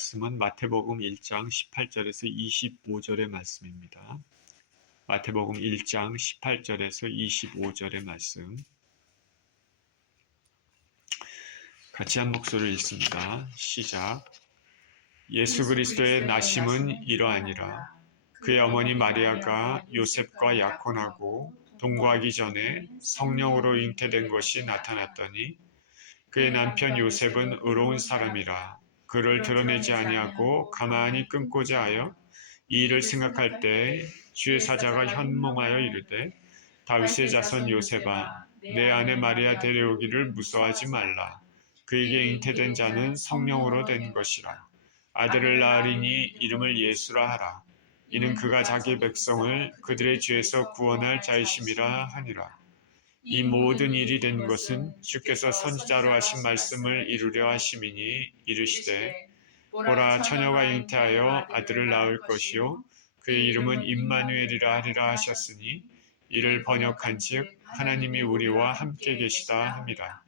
말씀은 마태복음 1장 18절에서 25절의 말씀입니다. 마태복음 1장 18절에서 25절의 말씀. 같이 한 목소리를 읽습니다. 시작. 예수 그리스도의 나심은 이러하니라. 그의 어머니 마리아가 요셉과 약혼하고 동거하기 전에 성령으로 잉태된 것이 나타났더니 그의 남편 요셉은 의로운 사람이라 그를 드러내지 아니하고 가만히 끊고자 하여 이 일을 생각할 때 주의 사자가 현몽하여 이르되 다윗의 자손 요셉아 내 아내 마리아 데려오기를 무서워하지 말라. 그에게 잉태된 자는 성령으로 된 것이라. 아들을 낳으리니 이름을 예수라 하라. 이는 그가 자기 백성을 그들의 죄에서 구원할 자이심이라 하니라. 이 모든 일이 된 것은 주께서 선지자로 하신 말씀을 이루려 하심이니 이르시되 보라 처녀가 잉태하여 아들을 낳을 것이요 그의 이름은 임마누엘이라 하리라 하셨으니 이를 번역한즉 하나님이 우리와 함께 계시다 함이라.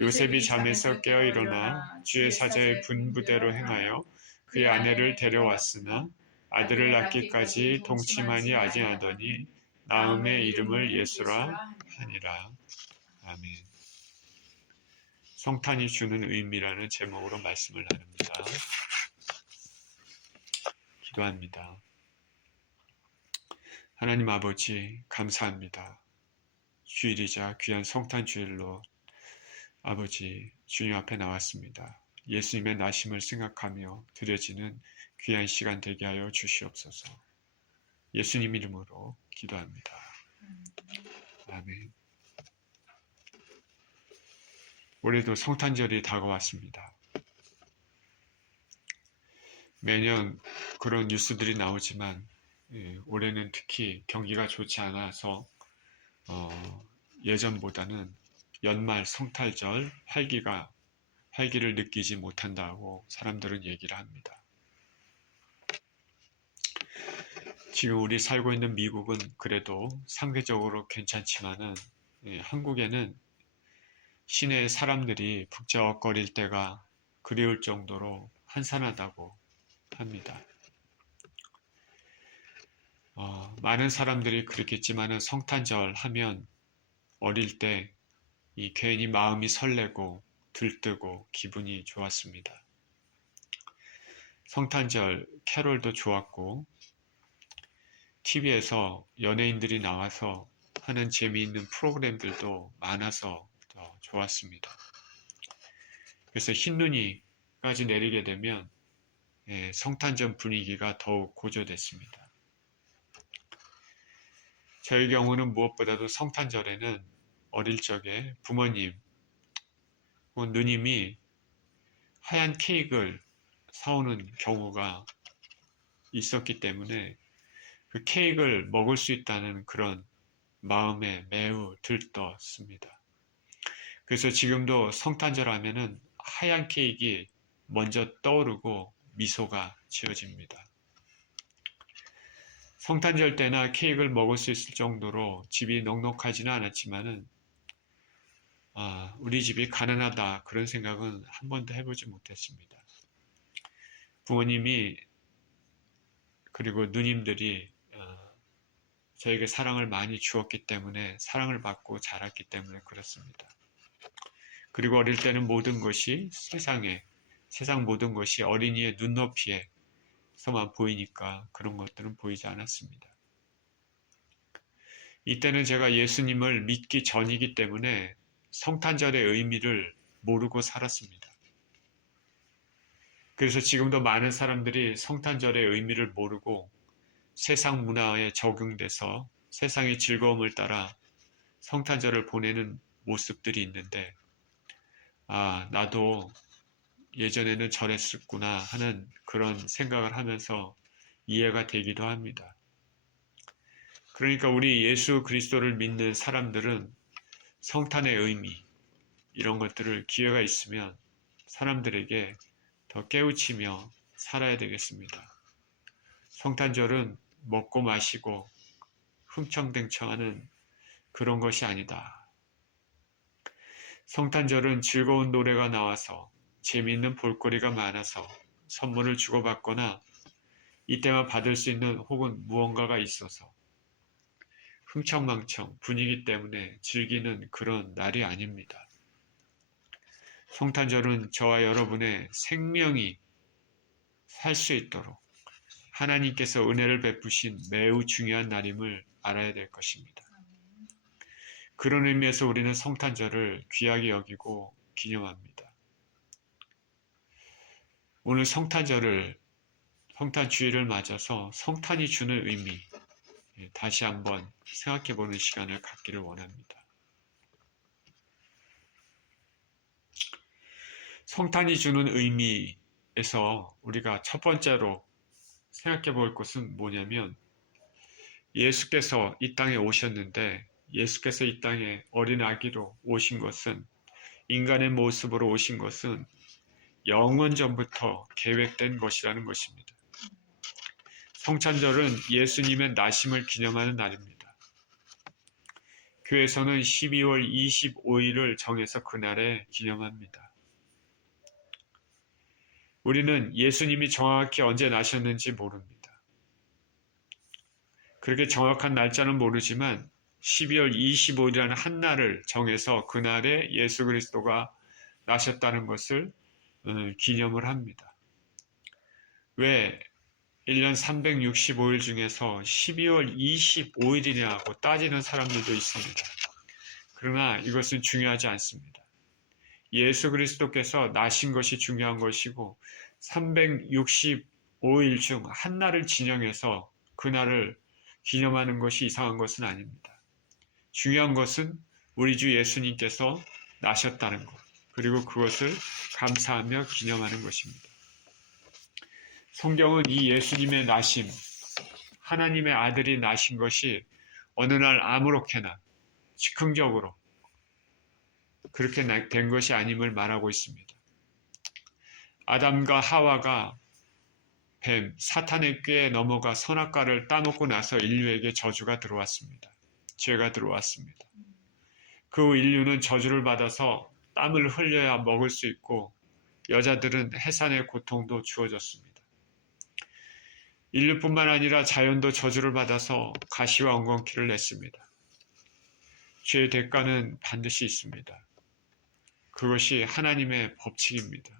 요셉이 잠에서 깨어 일어나 주의 사자의 분부대로 행하여 그의 아내를 데려왔으나 아들을 낳기까지 동침하니 아니하더니 낳음의 이름을 예수라 하니라. 아멘. 성탄이 주는 의미라는 제목으로 말씀을 나눕니다. 기도합니다. 하나님 아버지 감사합니다. 주일이자 귀한 성탄 주일로 아버지 주님 앞에 나왔습니다. 예수님의 나심을 생각하며 드려지는 귀한 시간 되게 하여 주시옵소서. 예수님 이름으로 기도합니다. 아멘. 올해도 성탄절이 다가왔습니다. 매년 그런 뉴스들이 나오지만 올해는 특히 경기가 좋지 않아서 예전보다는 연말 성탄절 활기를 느끼지 못한다고 사람들은 얘기를 합니다. 지금 우리 살고 있는 미국은 그래도 상대적으로 괜찮지만은 한국에는 시내의 사람들이 북적거릴 때가 그리울 정도로 한산하다고 합니다. 많은 사람들이 그렇겠지만은 성탄절 하면 어릴 때 괜히 마음이 설레고 들뜨고 기분이 좋았습니다. 성탄절 캐롤도 좋았고 TV에서 연예인들이 나와서 하는 재미있는 프로그램들도 많아서 더 좋았습니다. 그래서 흰눈이까지 내리게 되면 성탄절 분위기가 더욱 고조됐습니다. 저희 경우는 무엇보다도 성탄절에는 어릴 적에 부모님, 누님이 하얀 케이크를 사오는 경우가 있었기 때문에 그 케이크를 먹을 수 있다는 그런 마음에 매우 들떴습니다. 그래서 지금도 성탄절 하면은 하얀 케이크가 먼저 떠오르고 미소가 지어집니다. 성탄절 때나 케이크를 먹을 수 있을 정도로 집이 넉넉하지는 않았지만은 우리 집이 가난하다 그런 생각은 한 번도 해보지 못했습니다. 부모님이 그리고 누님들이 저에게 사랑을 많이 주었기 때문에 사랑을 받고 자랐기 때문에 그렇습니다. 그리고 어릴 때는 모든 것이 세상 모든 것이 어린이의 눈높이에서만 보이니까 그런 것들은 보이지 않았습니다. 이때는 제가 예수님을 믿기 전이기 때문에 성탄절의 의미를 모르고 살았습니다. 그래서 지금도 많은 사람들이 성탄절의 의미를 모르고 세상 문화에 적용돼서 세상의 즐거움을 따라 성탄절을 보내는 모습들이 있는데 나도 예전에는 저랬었구나 하는 그런 생각을 하면서 이해가 되기도 합니다. 그러니까 우리 예수 그리스도를 믿는 사람들은 성탄의 의미 이런 것들을 기회가 있으면 사람들에게 더 깨우치며 살아야 되겠습니다. 성탄절은 먹고 마시고 흥청댕청하는 그런 것이 아니다. 성탄절은 즐거운 노래가 나와서 재미있는 볼거리가 많아서 선물을 주고받거나 이때만 받을 수 있는 혹은 무언가가 있어서 흥청망청 분위기 때문에 즐기는 그런 날이 아닙니다. 성탄절은 저와 여러분의 생명이 살 수 있도록 하나님께서 은혜를 베푸신 매우 중요한 날임을 알아야 될 것입니다. 그런 의미에서 우리는 성탄절을 귀하게 여기고 기념합니다. 오늘 성탄주의를 맞아서 성탄이 주는 의미 다시 한번 생각해 보는 시간을 갖기를 원합니다. 성탄이 주는 의미에서 우리가 첫 번째로 생각해 볼 것은 뭐냐면 예수께서 이 땅에 오셨는데 예수께서 이 땅에 어린 아기로 오신 것은 인간의 모습으로 오신 것은 영원 전부터 계획된 것이라는 것입니다. 성탄절은 예수님의 나심을 기념하는 날입니다. 교회에서는 12월 25일을 정해서 그날에 기념합니다. 우리는 예수님이 정확히 언제 나셨는지 모릅니다. 그렇게 정확한 날짜는 모르지만 12월 25일이라는 한 날을 정해서 그날에 예수 그리스도가 나셨다는 것을 기념을 합니다. 왜 1년 365일 중에서 12월 25일이냐고 따지는 사람들도 있습니다. 그러나 이것은 중요하지 않습니다. 예수 그리스도께서 나신 것이 중요한 것이고 365일 중 한 날을 진영해서 그날을 기념하는 것이 이상한 것은 아닙니다. 중요한 것은 우리 주 예수님께서 나셨다는 것, 그리고 그것을 감사하며 기념하는 것입니다. 성경은 이 예수님의 나심, 하나님의 아들이 나신 것이 어느 날 아무렇게나 즉흥적으로 그렇게 된 것이 아님을 말하고 있습니다. 아담과 하와가 뱀, 사탄의 꾀에 넘어가 선악과를 따먹고 나서 인류에게 저주가 들어왔습니다. 죄가 들어왔습니다. 그 인류는 저주를 받아서 땀을 흘려야 먹을 수 있고 여자들은 해산의 고통도 주어졌습니다. 인류뿐만 아니라 자연도 저주를 받아서 가시와 엉겅퀴를 냈습니다. 죄의 대가는 반드시 있습니다. 그것이 하나님의 법칙입니다.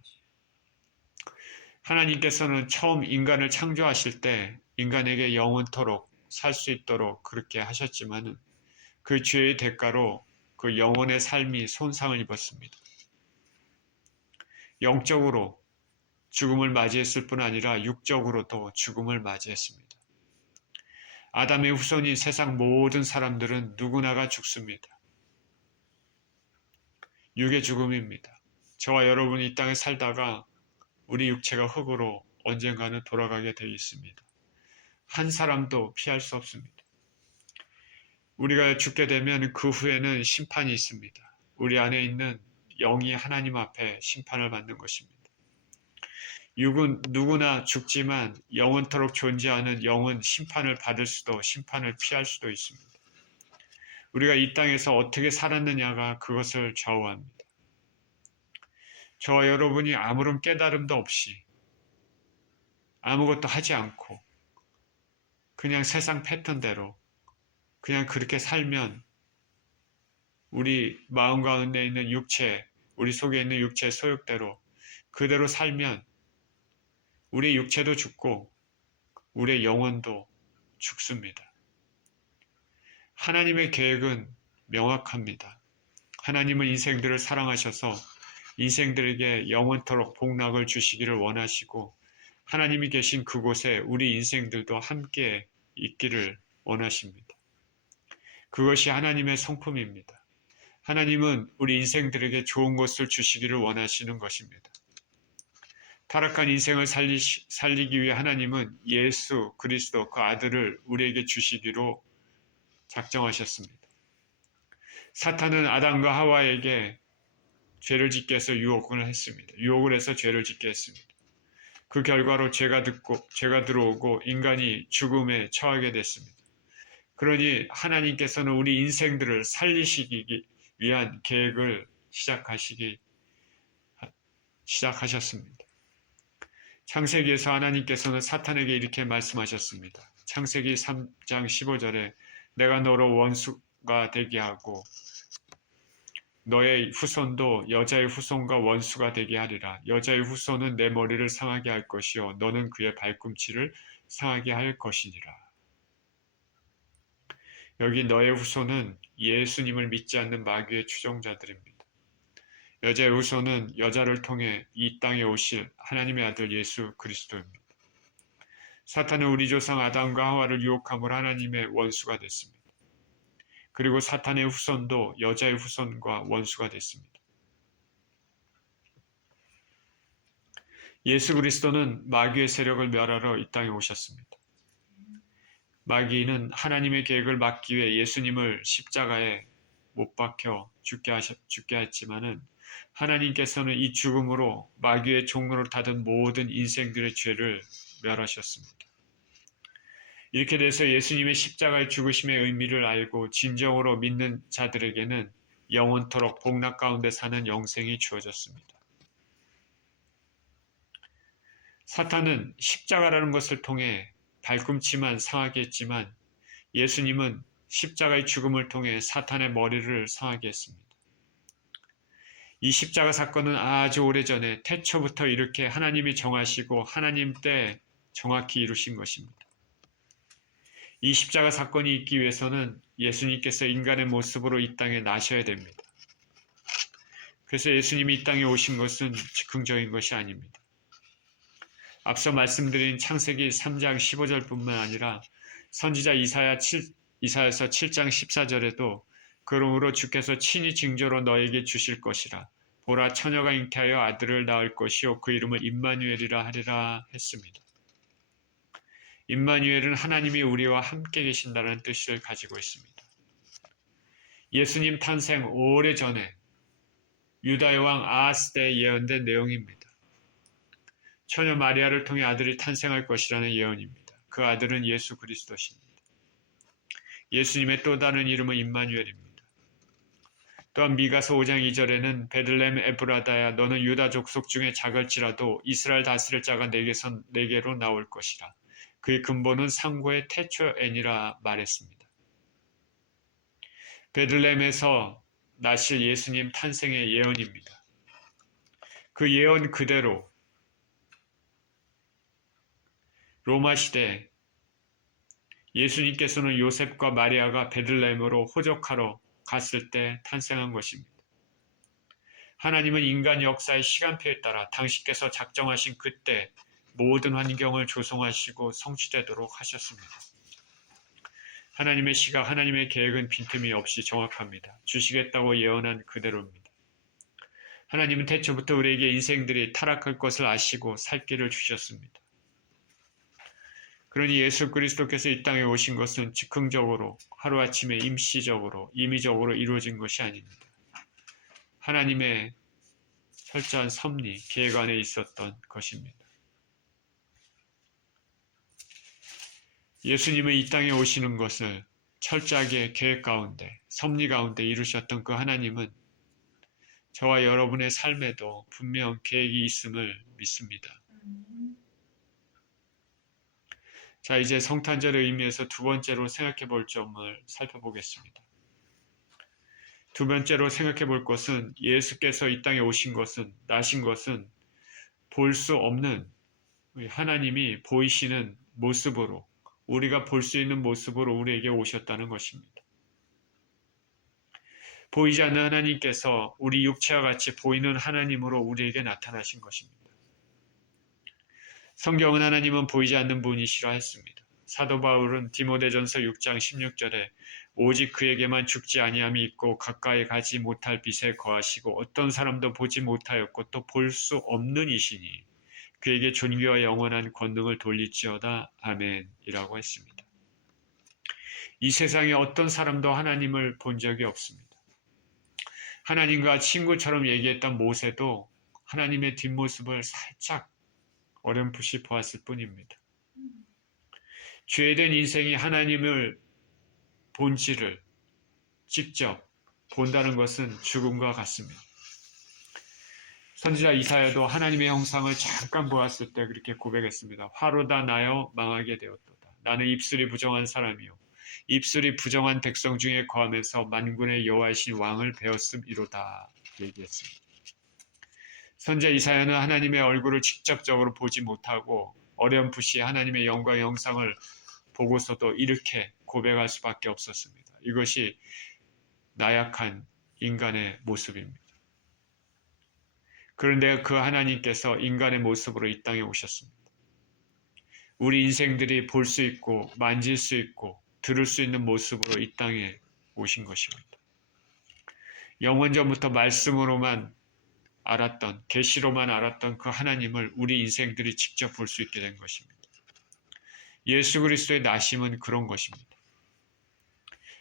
하나님께서는 처음 인간을 창조하실 때 인간에게 영원토록 살 수 있도록 그렇게 하셨지만 그 죄의 대가로 그 영혼의 삶이 손상을 입었습니다. 영적으로 죽음을 맞이했을 뿐 아니라 육적으로도 죽음을 맞이했습니다. 아담의 후손인 세상 모든 사람들은 누구나가 죽습니다. 육의 죽음입니다. 저와 여러분이 이 땅에 살다가 우리 육체가 흙으로 언젠가는 돌아가게 되어 있습니다. 한 사람도 피할 수 없습니다. 우리가 죽게 되면 그 후에는 심판이 있습니다. 우리 안에 있는 영이 하나님 앞에 심판을 받는 것입니다. 육은 누구나 죽지만 영원토록 존재하는 영은 심판을 받을 수도 심판을 피할 수도 있습니다. 우리가 이 땅에서 어떻게 살았느냐가 그것을 좌우합니다. 저와 여러분이 아무런 깨달음도 없이 아무것도 하지 않고 그냥 세상 패턴대로 그냥 그렇게 살면 우리 마음 가운데 있는 육체, 우리 속에 있는 육체의 소욕대로 그대로 살면 우리의 육체도 죽고 우리의 영혼도 죽습니다. 하나님의 계획은 명확합니다. 하나님은 인생들을 사랑하셔서 인생들에게 영원토록 복락을 주시기를 원하시고 하나님이 계신 그곳에 우리 인생들도 함께 있기를 원하십니다. 그것이 하나님의 성품입니다. 하나님은 우리 인생들에게 좋은 것을 주시기를 원하시는 것입니다. 타락한 인생을 살리기 위해 하나님은 예수 그리스도 그 아들을 우리에게 주시기로 작정하셨습니다. 사탄은 아담과 하와에게 죄를 짓게 해서 유혹을 했습니다. 유혹을 해서 죄를 짓게 했습니다. 그 결과로 죄가 들어오고 인간이 죽음에 처하게 됐습니다. 그러니 하나님께서는 우리 인생들을 살리시기 위한 계획을 시작하셨습니다. 창세기에서 하나님께서는 사탄에게 이렇게 말씀하셨습니다. 창세기 3장 15절에 내가 너로 원수가 되게 하고 너의 후손도 여자의 후손과 원수가 되게 하리라. 여자의 후손은 내 머리를 상하게 할 것이요 너는 그의 발꿈치를 상하게 할 것이니라. 여기 너의 후손은 예수님을 믿지 않는 마귀의 추종자들입니다. 여자의 후손은 여자를 통해 이 땅에 오실 하나님의 아들 예수 그리스도입니다. 사탄은 우리 조상 아담과 하와를 유혹함으로 하나님의 원수가 됐습니다. 그리고 사탄의 후손도 여자의 후손과 원수가 됐습니다. 예수 그리스도는 마귀의 세력을 멸하러 이 땅에 오셨습니다. 마귀는 하나님의 계획을 막기 위해 예수님을 십자가에 못 박혀 죽게 했지만은 하나님께서는 이 죽음으로 마귀의 종로를 타던 모든 인생들의 죄를 멸하셨습니다. 이렇게 돼서 예수님의 십자가의 죽으심의 의미를 알고 진정으로 믿는 자들에게는 영원토록 복락 가운데 사는 영생이 주어졌습니다. 사탄은 십자가라는 것을 통해 발꿈치만 상하게 했지만 예수님은 십자가의 죽음을 통해 사탄의 머리를 상하게 했습니다. 이 십자가 사건은 아주 오래전에 태초부터 이렇게 하나님이 정하시고 하나님 때 정확히 이루신 것입니다. 이 십자가 사건이 있기 위해서는 예수님께서 인간의 모습으로 이 땅에 나셔야 됩니다. 그래서 예수님이 이 땅에 오신 것은 즉흥적인 것이 아닙니다. 앞서 말씀드린 창세기 3장 15절뿐만 아니라 선지자 이사야서 7장 14절에도 그러므로 주께서 친히 징조로 너에게 주실 것이라. 보라 처녀가 잉태하여 아들을 낳을 것이요 그 이름을 임마누엘이라 하리라 했습니다. 임마누엘은 하나님이 우리와 함께 계신다는 뜻을 가지고 있습니다. 예수님 탄생 오래전에 유다의 왕 아하스 때에 예언된 내용입니다. 처녀 마리아를 통해 아들이 탄생할 것이라는 예언입니다. 그 아들은 예수 그리스도십니다. 예수님의 또 다른 이름은 임마누엘입니다. 또한 미가서 5장 2절에는 베들레헴 에브라다야 너는 유다 족속 중에 작을지라도 이스라엘 다스릴 자가 내게로 나올 것이라. 그의 근본은 상고의 태초애니라 말했습니다. 베들레헴에서 나실 예수님 탄생의 예언입니다. 그 예언 그대로 로마 시대 예수님께서는 요셉과 마리아가 베들레헴으로 호적하러 갔을 때 탄생한 것입니다. 하나님은 인간 역사의 시간표에 따라 당신께서 작정하신 그때 모든 환경을 조성하시고 성취되도록 하셨습니다. 하나님의 시각, 하나님의 계획은 빈틈이 없이 정확합니다. 주시겠다고 예언한 그대로입니다. 하나님은 태초부터 우리에게 인생들이 타락할 것을 아시고 살 길을 주셨습니다. 그러니 예수 그리스도께서 이 땅에 오신 것은 즉흥적으로, 하루아침에 임시적으로, 임의적으로 이루어진 것이 아닙니다. 하나님의 철저한 섭리, 계획 안에 있었던 것입니다. 예수님의 이 땅에 오시는 것을 철저하게 계획 가운데, 섭리 가운데 이루셨던 그 하나님은 저와 여러분의 삶에도 분명 계획이 있음을 믿습니다. 자, 이제 성탄절의 의미에서 두 번째로 생각해 볼 점을 살펴보겠습니다. 두 번째로 생각해 볼 것은 예수께서 이 땅에 오신 것은, 나신 것은 볼 수 없는 하나님이 보이시는 모습으로, 우리가 볼 수 있는 모습으로 우리에게 오셨다는 것입니다. 보이지 않는 하나님께서 우리 육체와 같이 보이는 하나님으로 우리에게 나타나신 것입니다. 성경은 하나님은 보이지 않는 분이시라 했습니다. 사도 바울은 디모데전서 6장 16절에 오직 그에게만 죽지 아니함이 있고 가까이 가지 못할 빛에 거하시고 어떤 사람도 보지 못하였고 또 볼 수 없는 이시니 그에게 존귀와 영원한 권능을 돌릴지어다. 아멘 이라고 했습니다. 이 세상에 어떤 사람도 하나님을 본 적이 없습니다. 하나님과 친구처럼 얘기했던 모세도 하나님의 뒷모습을 살짝 어렴풋이 보았을 뿐입니다. 죄된 인생이 하나님을 본질을 직접 본다는 것은 죽음과 같습니다. 선지자 이사야도 하나님의 형상을 잠깐 보았을 때 그렇게 고백했습니다. 화로다 나여 망하게 되었도다. 나는 입술이 부정한 사람이요 입술이 부정한 백성 중에 거하면서 만군의 여호와이신 왕을 배웠음이로다 얘기했습니다. 선지자 이사야는 하나님의 얼굴을 직접적으로 보지 못하고 어렴풋이 하나님의 영광의 형상을 보고서도 이렇게 고백할 수밖에 없었습니다. 이것이 나약한 인간의 모습입니다. 그런데 그 하나님께서 인간의 모습으로 이 땅에 오셨습니다. 우리 인생들이 볼 수 있고 만질 수 있고 들을 수 있는 모습으로 이 땅에 오신 것입니다. 영원전부터 말씀으로만 알았던, 계시로만 알았던 그 하나님을 우리 인생들이 직접 볼 수 있게 된 것입니다. 예수 그리스도의 나심은 그런 것입니다.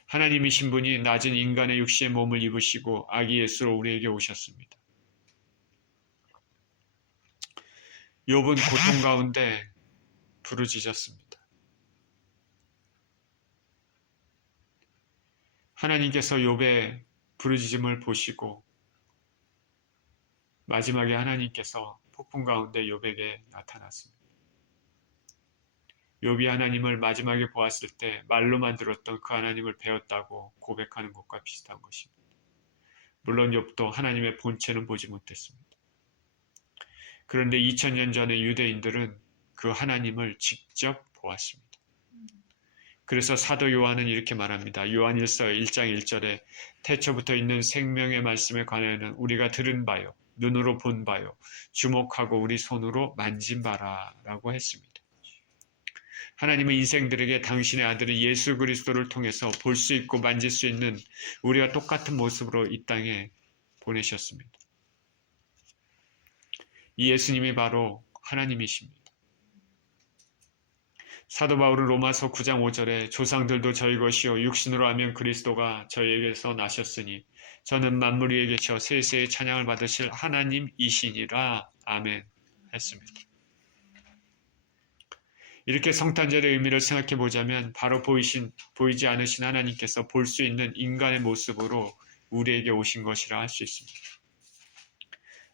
하나님이신 분이 낮은 인간의 육신의 몸을 입으시고 아기 예수로 우리에게 오셨습니다. 욥은 고통 가운데 부르짖었습니다. 하나님께서 욥의 부르짖음을 보시고 마지막에 하나님께서 폭풍 가운데 욥에게 나타났습니다. 욥이 하나님을 마지막에 보았을 때 말로만 들었던 그 하나님을 배웠다고 고백하는 것과 비슷한 것입니다. 물론 욥도 하나님의 본체는 보지 못했습니다. 그런데 2000년 전에 유대인들은 그 하나님을 직접 보았습니다. 그래서 사도 요한은 이렇게 말합니다. 요한일서 1장 1절에 태초부터 있는 생명의 말씀에 관하여는 우리가 들은 바요, 눈으로 본 바요, 주목하고 우리 손으로 만진 바라 라고 했습니다. 하나님은 인생들에게 당신의 아들 예수 그리스도를 통해서 볼 수 있고 만질 수 있는 우리와 똑같은 모습으로 이 땅에 보내셨습니다. 이 예수님이 바로 하나님이십니다. 사도 바울은 로마서 9장 5절에 조상들도 저희 것이요 육신으로 하면 그리스도가 저희에게서 나셨으니 저는 만물 위에 계셔 세세의 찬양을 받으실 하나님이시니라. 아멘 했습니다. 이렇게 성탄절의 의미를 생각해 보자면 바로 보이지 않으신 하나님께서 볼 수 있는 인간의 모습으로 우리에게 오신 것이라 할 수 있습니다.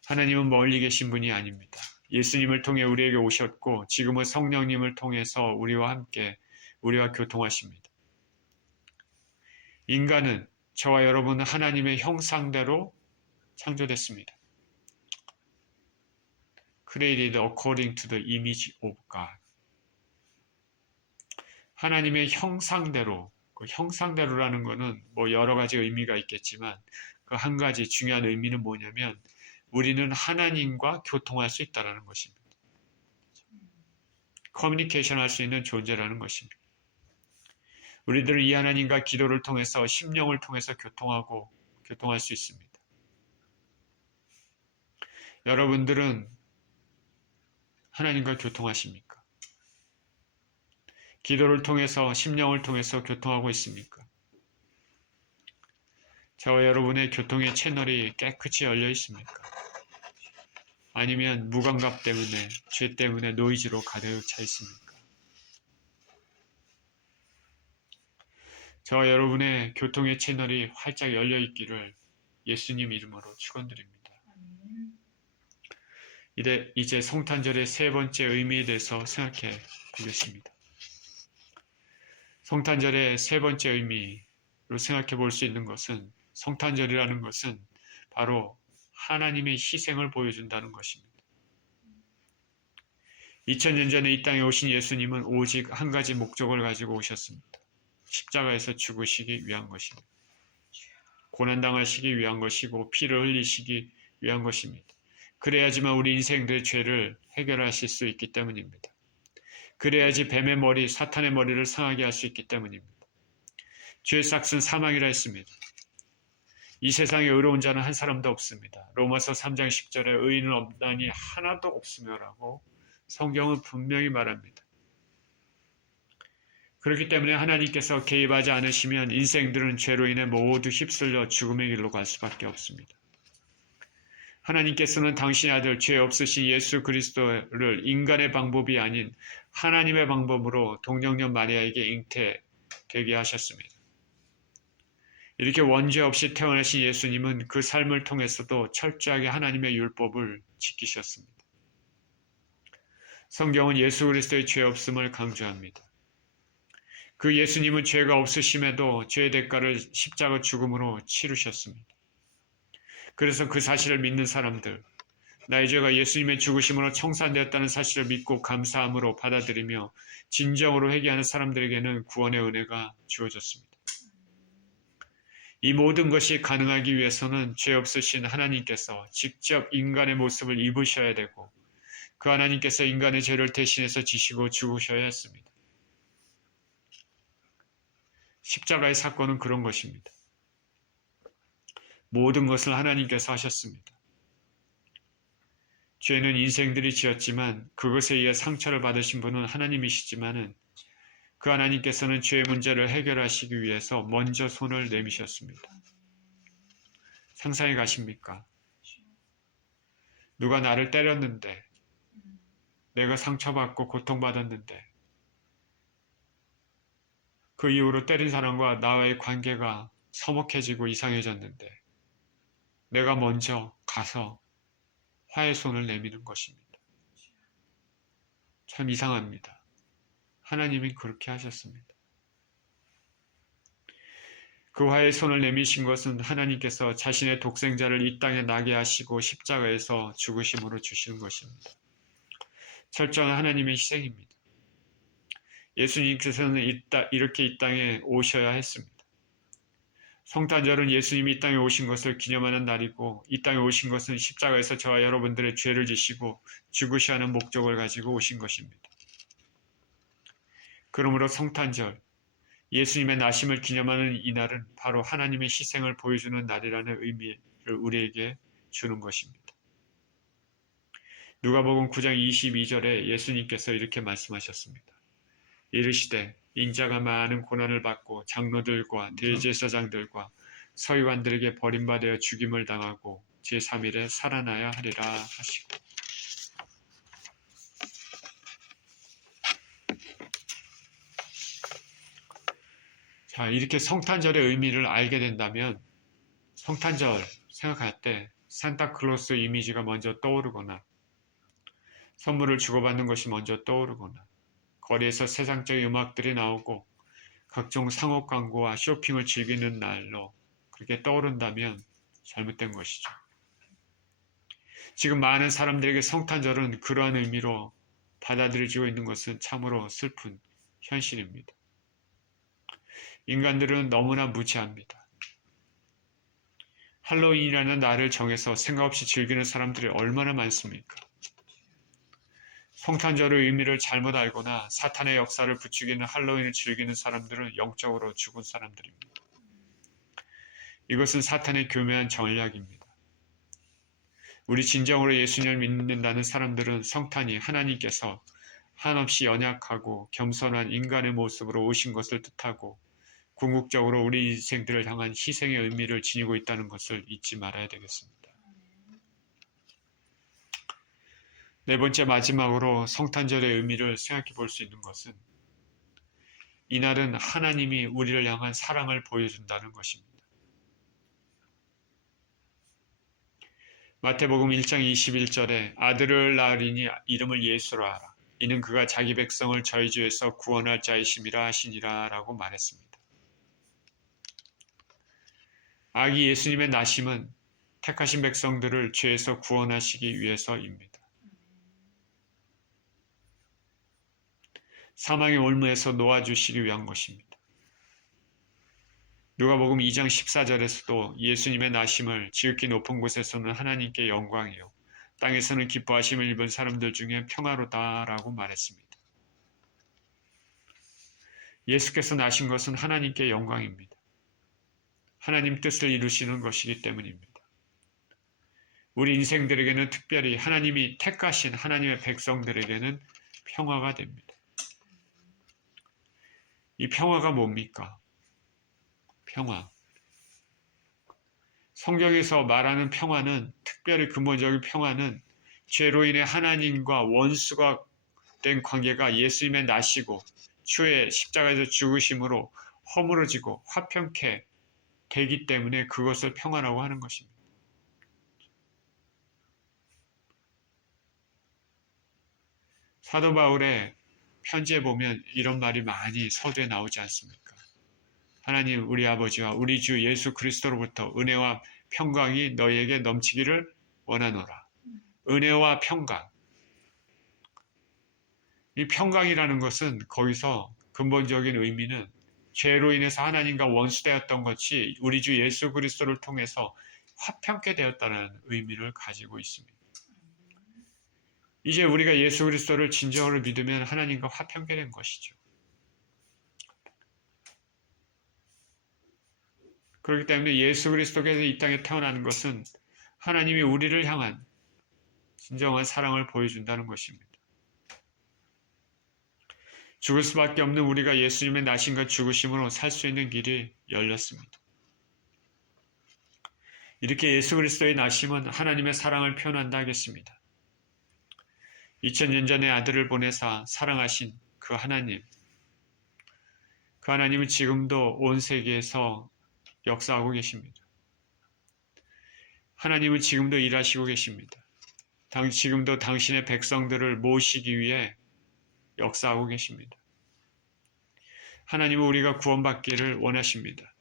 하나님은 멀리 계신 분이 아닙니다. 예수님을 통해 우리에게 오셨고 지금은 성령님을 통해서 우리와 함께 우리와 교통하십니다. 인간은 저와 여러분은 하나님의 형상대로 창조됐습니다. Created according to the image of God. 하나님의 형상대로, 그 형상대로라는 것은 뭐 여러 가지 의미가 있겠지만 그 한 가지 중요한 의미는 뭐냐면 우리는 하나님과 교통할 수 있다는 것입니다. 커뮤니케이션 할 수 있는 존재라는 것입니다. 우리들은 이 하나님과 기도를 통해서 심령을 통해서 교통할 수 있습니다. 여러분들은 하나님과 교통하십니까? 기도를 통해서 심령을 통해서 교통하고 있습니까? 저와 여러분의 교통의 채널이 깨끗이 열려 있습니까? 아니면 무감각 때문에, 죄 때문에 노이즈로 가득 차 있습니까? 저와 여러분의 교통의 채널이 활짝 열려 있기를 예수님 이름으로 축원드립니다. 이제 성탄절의 세 번째 의미에 대해서 생각해 보겠습니다. 성탄절의 세 번째 의미로 생각해 볼 수 있는 것은 성탄절이라는 것은 바로 하나님의 희생을 보여준다는 것입니다. 2000년 전에 이 땅에 오신 예수님은 오직 한 가지 목적을 가지고 오셨습니다. 십자가에서 죽으시기 위한 것입니다. 고난당하시기 위한 것이고 피를 흘리시기 위한 것입니다. 그래야지만 우리 인생들의 죄를 해결하실 수 있기 때문입니다. 그래야지 뱀의 머리, 사탄의 머리를 상하게 할 수 있기 때문입니다. 죄의 삭은 사망이라 했습니다. 이 세상에 의로운 자는 한 사람도 없습니다. 로마서 3장 10절에 의인은 없나니 하나도 없으며라고 성경은 분명히 말합니다. 그렇기 때문에 하나님께서 개입하지 않으시면 인생들은 죄로 인해 모두 휩쓸려 죽음의 길로 갈 수밖에 없습니다. 하나님께서는 당신의 아들 죄 없으신 예수 그리스도를 인간의 방법이 아닌 하나님의 방법으로 동정녀 마리아에게 잉태되게 하셨습니다. 이렇게 원죄 없이 태어나신 예수님은 그 삶을 통해서도 철저하게 하나님의 율법을 지키셨습니다. 성경은 예수 그리스도의 죄 없음을 강조합니다. 그 예수님은 죄가 없으심에도 죄의 대가를 십자가 죽음으로 치르셨습니다. 그래서 그 사실을 믿는 사람들, 나의 죄가 예수님의 죽으심으로 청산되었다는 사실을 믿고 감사함으로 받아들이며 진정으로 회개하는 사람들에게는 구원의 은혜가 주어졌습니다. 이 모든 것이 가능하기 위해서는 죄 없으신 하나님께서 직접 인간의 모습을 입으셔야 되고 그 하나님께서 인간의 죄를 대신해서 지시고 죽으셔야 했습니다. 십자가의 사건은 그런 것입니다. 모든 것을 하나님께서 하셨습니다. 죄는 인생들이 지었지만 그것에 의해 상처를 받으신 분은 하나님이시지만은 그 하나님께서는 죄의 문제를 해결하시기 위해서 먼저 손을 내미셨습니다. 상상해 가십니까? 누가 나를 때렸는데, 내가 상처받고 고통받았는데, 그 이후로 때린 사람과 나와의 관계가 서먹해지고 이상해졌는데, 내가 먼저 가서 화해 손을 내미는 것입니다. 참 이상합니다. 하나님이 그렇게 하셨습니다. 그 화해의 손을 내미신 것은 하나님께서 자신의 독생자를 이 땅에 나게 하시고 십자가에서 죽으심으로 주시는 것입니다. 철저한 하나님의 희생입니다. 예수님께서는 이렇게 이 땅에 오셔야 했습니다. 성탄절은 예수님이 이 땅에 오신 것을 기념하는 날이고 이 땅에 오신 것은 십자가에서 저와 여러분들의 죄를 지시고 죽으셔야 하는 목적을 가지고 오신 것입니다. 그러므로 성탄절, 예수님의 나심을 기념하는 이 날은 바로 하나님의 희생을 보여주는 날이라는 의미를 우리에게 주는 것입니다. 누가복음 9장 22절에 예수님께서 이렇게 말씀하셨습니다. 이르시되 인자가 많은 고난을 받고 장로들과 대제사장들과 서기관들에게 버림받아 죽임을 당하고 제3일에 살아나야 하리라 하시고. 자, 이렇게 성탄절의 의미를 알게 된다면 성탄절 생각할 때 산타클로스 이미지가 먼저 떠오르거나 선물을 주고받는 것이 먼저 떠오르거나 거리에서 세상적인 음악들이 나오고 각종 상업 광고와 쇼핑을 즐기는 날로 그렇게 떠오른다면 잘못된 것이죠. 지금 많은 사람들에게 성탄절은 그러한 의미로 받아들여지고 있는 것은 참으로 슬픈 현실입니다. 인간들은 너무나 무지합니다. 할로윈이라는 날을 정해서 생각 없이 즐기는 사람들이 얼마나 많습니까? 성탄절의 의미를 잘못 알거나 사탄의 역사를 부추기는 할로윈을 즐기는 사람들은 영적으로 죽은 사람들입니다. 이것은 사탄의 교묘한 전략입니다. 우리 진정으로 예수님을 믿는다는 사람들은 성탄이 하나님께서 한없이 연약하고 겸손한 인간의 모습으로 오신 것을 뜻하고 궁극적으로 우리 인생들을 향한 희생의 의미를 지니고 있다는 것을 잊지 말아야 되겠습니다. 네 번째 마지막으로 성탄절의 의미를 생각해 볼 수 있는 것은 이날은 하나님이 우리를 향한 사랑을 보여준다는 것입니다. 마태복음 1장 21절에 아들을 낳으리니 이름을 예수로 하라. 이는 그가 자기 백성을 저희 죄에서 구원할 자이심이라 하시니라 라고 말했습니다. 아기 예수님의 나심은 택하신 백성들을 죄에서 구원하시기 위해서입니다. 사망의 올무에서 놓아주시기 위한 것입니다. 누가복음 2장 14절에서도 예수님의 나심을 지극히 높은 곳에서는 하나님께 영광이요 땅에서는 기뻐하심을 입은 사람들 중에 평화로다라고 말했습니다. 예수께서 나신 것은 하나님께 영광입니다. 하나님 뜻을 이루시는 것이기 때문입니다. 우리 인생들에게는 특별히 하나님이 택하신 하나님의 백성들에게는 평화가 됩니다. 이 평화가 뭡니까? 평화. 성경에서 말하는 평화는 특별히 근본적인 평화는 죄로 인해 하나님과 원수가 된 관계가 예수님의 나시고 추후에 십자가에서 죽으심으로 허물어지고 화평케 되기 때문에 그것을 평화라고 하는 것입니다. 사도 바울의 편지에 보면 이런 말이 많이 서두에 나오지 않습니까? 하나님 우리 아버지와 우리 주 예수 그리스도로부터 은혜와 평강이 너희에게 넘치기를 원하노라. 은혜와 평강. 이 평강이라는 것은 거기서 근본적인 의미는 죄로 인해서 하나님과 원수되었던 것이 우리 주 예수 그리스도를 통해서 화평케 되었다는 의미를 가지고 있습니다. 이제 우리가 예수 그리스도를 진정으로 믿으면 하나님과 화평케 된 것이죠. 그렇기 때문에 예수 그리스도께서 이 땅에 태어나는 것은 하나님이 우리를 향한 진정한 사랑을 보여준다는 것입니다. 죽을 수밖에 없는 우리가 예수님의 나심과 죽으심으로 살 수 있는 길이 열렸습니다. 이렇게 예수 그리스도의 나심은 하나님의 사랑을 표현한다 하겠습니다. 2000년 전에 아들을 보내사 사랑하신 그 하나님, 그 하나님은 지금도 온 세계에서 역사하고 계십니다. 하나님은 지금도 일하시고 계십니다. 지금도 당신의 백성들을 모시기 위해 역사하고 계십니다. 하나님은 우리가 구원받기를 원하십니다.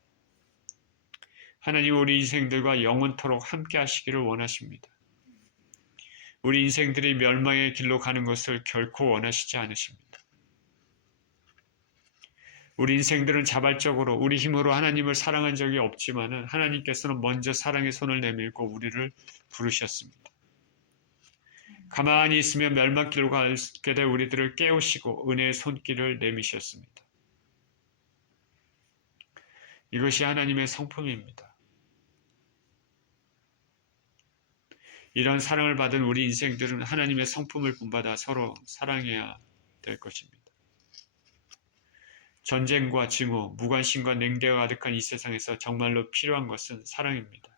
하나님은 우리 인생들과 영원토록 함께 하시기를 원하십니다. 우리 인생들이 멸망의 길로 가는 것을 결코 원하시지 않으십니다. 우리 인생들은 자발적으로 우리 힘으로 하나님을 사랑한 적이 없지만 하나님께서는 먼저 사랑의 손을 내밀고 우리를 부르셨습니다. 가만히 있으면 멸망길로 가게 될 우리들을 깨우시고 은혜의 손길을 내미셨습니다. 이것이 하나님의 성품입니다. 이런 사랑을 받은 우리 인생들은 하나님의 성품을 본받아 서로 사랑해야 될 것입니다. 전쟁과 증오, 무관심과 냉대가 가득한 이 세상에서 정말로 필요한 것은 사랑입니다.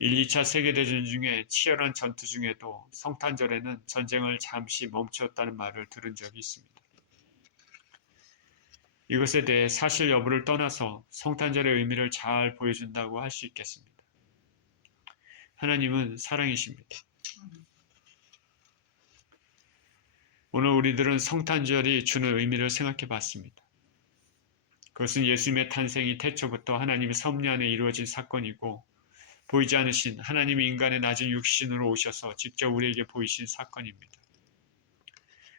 1, 2차 세계대전 중에 치열한 전투 중에도 성탄절에는 전쟁을 잠시 멈췄다는 말을 들은 적이 있습니다. 이것에 대해 사실 여부를 떠나서 성탄절의 의미를 잘 보여준다고 할 수 있겠습니다. 하나님은 사랑이십니다. 오늘 우리들은 성탄절이 주는 의미를 생각해 봤습니다. 그것은 예수님의 태초부터 태초부터 하나님의 섭리 안에 이루어진 사건이고 보이지 않으신 하나님이 인간의 낮은 육신으로 오셔서 직접 우리에게 보이신 사건입니다.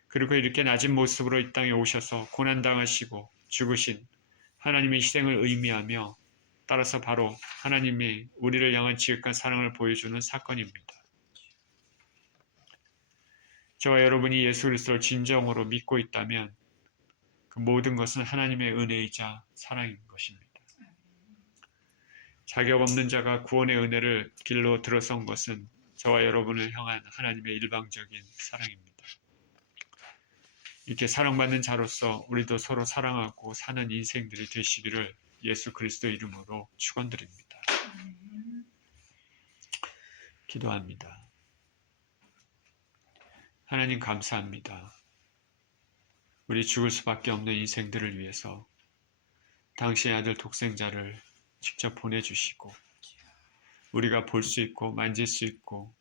그리고 이렇게 낮은 모습으로 이 땅에 오셔서 고난당하시고 죽으신 하나님의 희생을 의미하며 따라서 바로 하나님이 우리를 향한 지극한 사랑을 보여주는 사건입니다. 저와 여러분이 예수 그리스도를 진정으로 믿고 있다면 그 모든 것은 하나님의 은혜이자 사랑인 것입니다. 자격 없는 자가 구원의 은혜를 길로 들어선 것은 저와 여러분을 향한 하나님의 일방적인 사랑입니다. 이렇게 사랑받는 자로서 우리도 서로 사랑하고 사는 인생들이 되시기를 예수 그리스도 이름으로 축원드립니다. 기도합니다. 하나님 감사합니다. 우리 죽을 수밖에 없는 인생들을 위해서 당신의 아들 독생자를 직접 보내주시고 우리가 볼 수 있고 만질 수 있고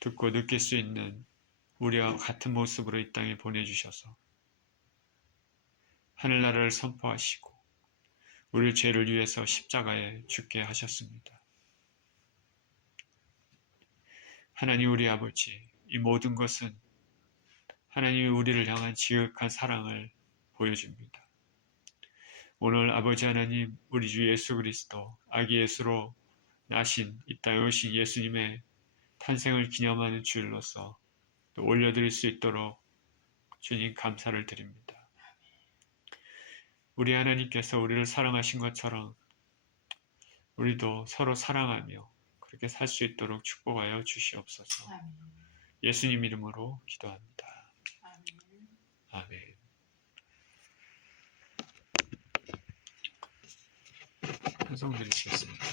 듣고 느낄 수 있는 우리와 같은 모습으로 이 땅에 보내주셔서 하늘나라를 선포하시고 우리 죄를 위해서 십자가에 죽게 하셨습니다. 하나님 우리 아버지, 이 모든 것은 하나님이 우리를 향한 지극한 사랑을 보여줍니다. 오늘 아버지 하나님, 우리 주 예수 그리스도 아기 예수로 나신 이 땅에 오신 예수님의 탄생을 기념하는 주일로서 또 올려드릴 수 있도록 주님 감사를 드립니다. 우리 하나님께서 우리를 사랑하신 것처럼 우리도 서로 사랑하며 그렇게 살 수 있도록 축복하여 주시옵소서. 예수님 이름으로 기도합니다. 아멘. 찬송 드리겠습니다.